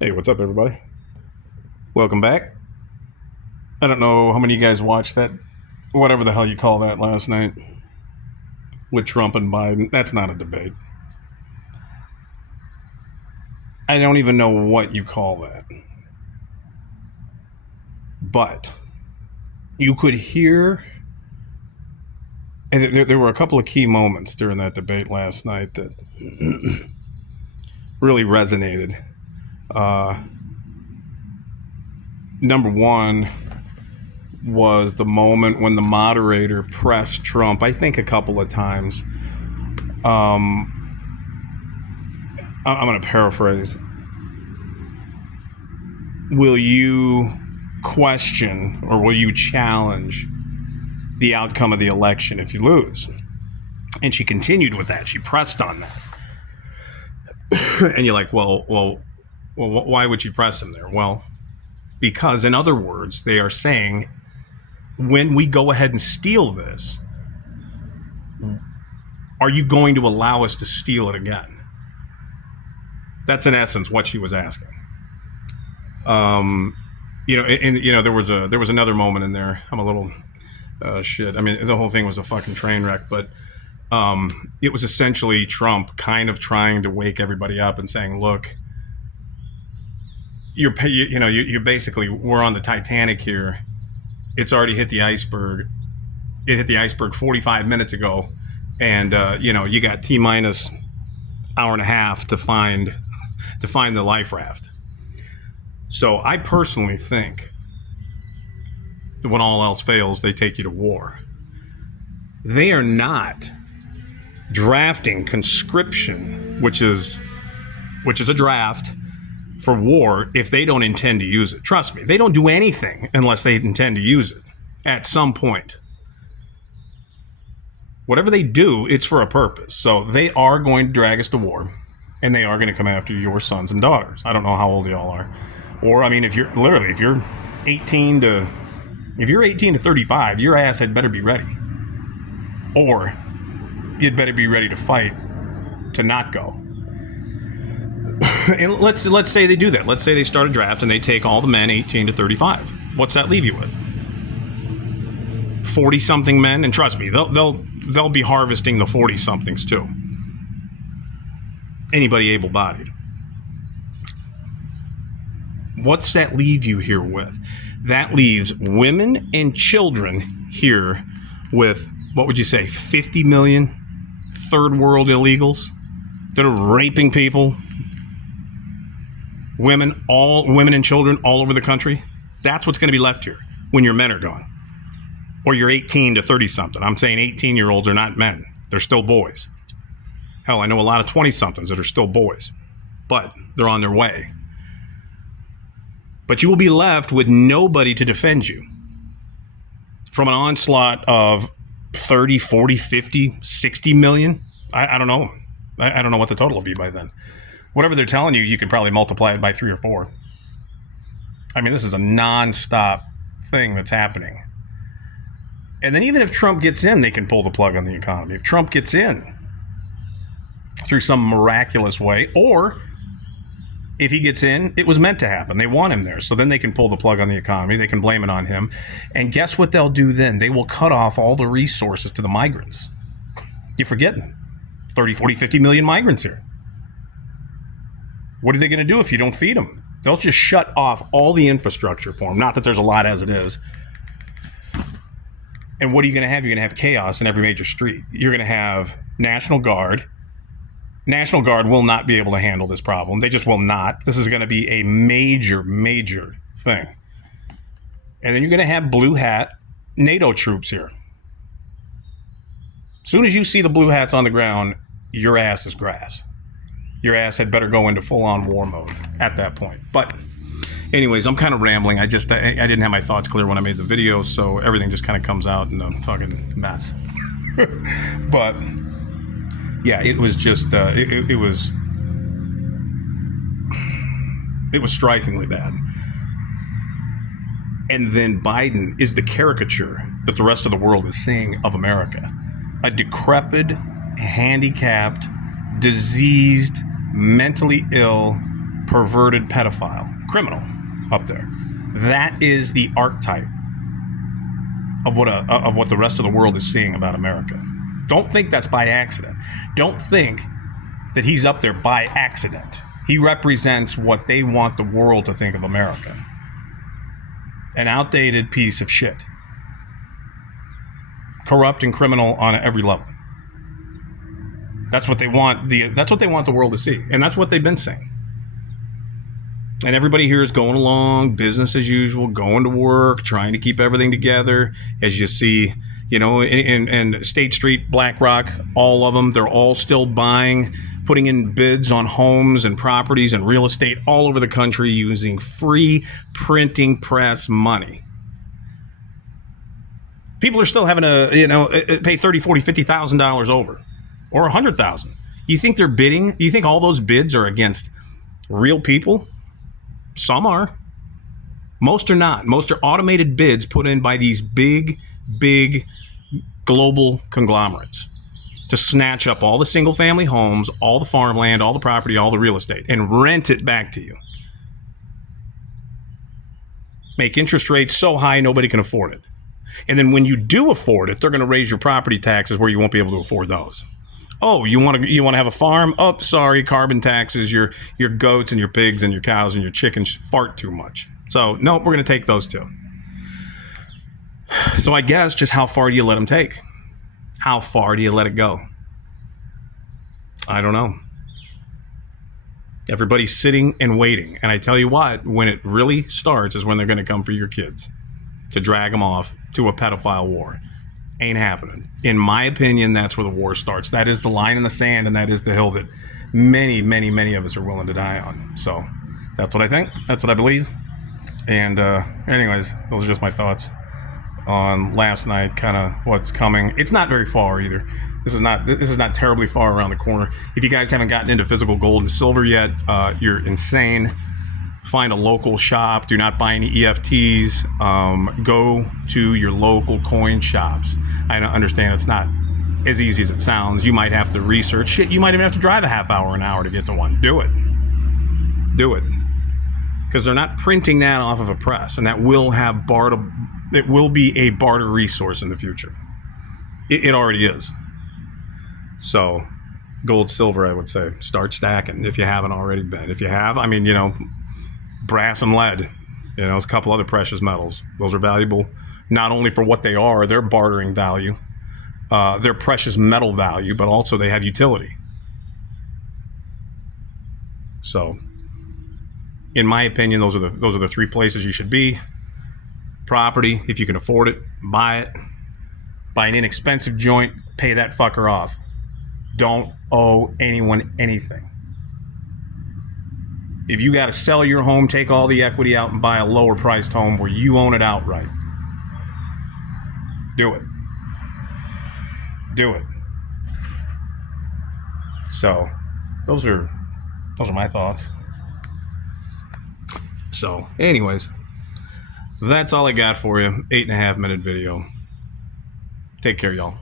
Hey, what's up, everybody? Welcome back. I don't know how many of you guys watched that, whatever the hell you call that last night with Trump and Biden. That's not a debate. I don't even know what you call that. But you could hear, and there were a couple of key moments during that debate last night that really resonated. Number one was the moment when the moderator pressed Trump, I think a couple of times. I'm going to paraphrase. Will you question or will you challenge the outcome of the election if you lose? And she continued with that. She pressed on that. And you're like, well, why would you press him there? Well, because in other words, they are saying, when we go ahead and steal this, are you going to allow us to steal it again? That's in essence what she was asking. And there was another moment in there. I'm a little shit. I mean, the whole thing was a fucking train wreck, but it was essentially Trump kind of trying to wake everybody up and saying, look, you basically, we're on the Titanic here. It's already hit the iceberg. It hit the iceberg 45 minutes ago. And, you got T-minus hour and a half to find the life raft. So I personally think that when all else fails, they take you to war. They are not drafting conscription, which is a draft for war, if they don't intend to use it. Trust me, they don't do anything unless they intend to use it at some point. Whatever they do, it's for a purpose. So they are going to drag us to war, and they are going to come after your sons and daughters. I don't know how old y'all are. Or, I mean, if you're 18 to 35, your ass had better be ready. Or you'd better be ready to fight to not go. And let's say they do that. Let's say they start a draft and they take all the men 18 to 35. What's that leave you with? 40-something men, and trust me, they'll be harvesting the 40-somethings too. Anybody able-bodied. What's that leave you here with? That leaves women and children here with, what would you say, 50 million third world illegals that are raping people. Women and children all over the country. That's what's going to be left here when your men are gone. Or you're 18 to 30-something. I'm saying 18-year-olds are not men. They're still boys. Hell, I know a lot of 20-somethings that are still boys. But they're on their way. But you will be left with nobody to defend you from an onslaught of 30, 40, 50, 60 million. I don't know. I don't know what the total will be by then. Whatever they're telling you, you can probably multiply it by 3 or 4. I mean, this is a non-stop thing that's happening. And then even if Trump gets in, they can pull the plug on the economy. If Trump gets in through some miraculous way, or if he gets in, it was meant to happen. They want him there. So then they can pull the plug on the economy. They can blame it on him. And guess what they'll do then? They will cut off all the resources to the migrants. You're forgetting 30, 40, 50 million migrants here. What are they going to do if you don't feed them? They'll just shut off all the infrastructure for them. Not that there's a lot as it is. And what are you going to have? You're going to have chaos in every major street. You're going to have National Guard. National Guard will not be able to handle this problem. They just will not. This is going to be a major, major thing. And then you're going to have blue hat NATO troops here. As soon as you see the blue hats on the ground, your ass is grass. Your ass had better go into full-on war mode at that point. But anyways, I'm kind of rambling. I didn't have my thoughts clear when I made the video, so everything just kind of comes out in a fucking mess. But yeah, it was just it was strikingly bad. And then Biden is the caricature that the rest of the world is seeing of America. A decrepit, handicapped, diseased, mentally ill perverted pedophile, criminal up there. That is the archetype of what the rest of the world is seeing about America. Don't think that's by accident. Don't think that he's up there by accident. He represents what they want the world to think of America. An outdated piece of shit. Corrupt and criminal on every level. That's what they want the world to see. And that's what they've been saying. And everybody here is going along, business as usual, going to work, trying to keep everything together. As you see, you know, in State Street, BlackRock, all of them, they're all still buying, putting in bids on homes and properties and real estate all over the country using free printing press money. People are still having to, pay $30,000, $40,000, $50,000 over, or $100,000. You think they're bidding? You think all those bids are against real people? Some are. Most are not. Most are automated bids put in by these big global conglomerates to snatch up all the single-family homes, all the farmland, all the property, all the real estate, and rent it back to you. Make interest rates so high nobody can afford it. And then when you do afford it, they're going to raise your property taxes where you won't be able to afford those. Oh, you want to have a farm? Oh, sorry, carbon taxes. Your goats and your pigs and your cows and your chickens fart too much. So, no, we're going to take those too. So I guess just how far do you let them take? How far do you let it go? I don't know. Everybody's sitting and waiting. And I tell you what, when it really starts is when they're going to come for your kids to drag them off to a pedophile war. Ain't happening. In my opinion, that's where the war starts. That is the line in the sand, and that is the hill that many of us are willing to die on. So that's what I think. That's what I believe. And anyways, those are just my thoughts on last night, kind of what's coming. It's not very far either. This is not terribly far around the corner. If you guys haven't gotten into physical gold and silver yet, you're insane. Find a local shop. Do not buy any EFTs. Go to your local coin shops. I understand it's not as easy as it sounds. You might have to research shit. You might even have to drive a half hour, an hour to get to one. Do it. Because they're not printing that off of a press, and that will have it will be a barter resource in the future. It already is. So, gold, silver, I would say, start stacking if you haven't already been. If you have, brass and lead, a couple other precious metals. Those are valuable not only for what they are, their bartering value, their precious metal value, but also they have utility. So, in my opinion, those are the three places you should be. Property, if you can afford it, buy it. Buy an inexpensive joint, pay that fucker off. Don't owe anyone anything. If you got to sell your home, take all the equity out and buy a lower priced home where you own it outright. Do it. So, those are my thoughts. So, anyways, that's all I got for you. 8.5-minute video. Take care, y'all.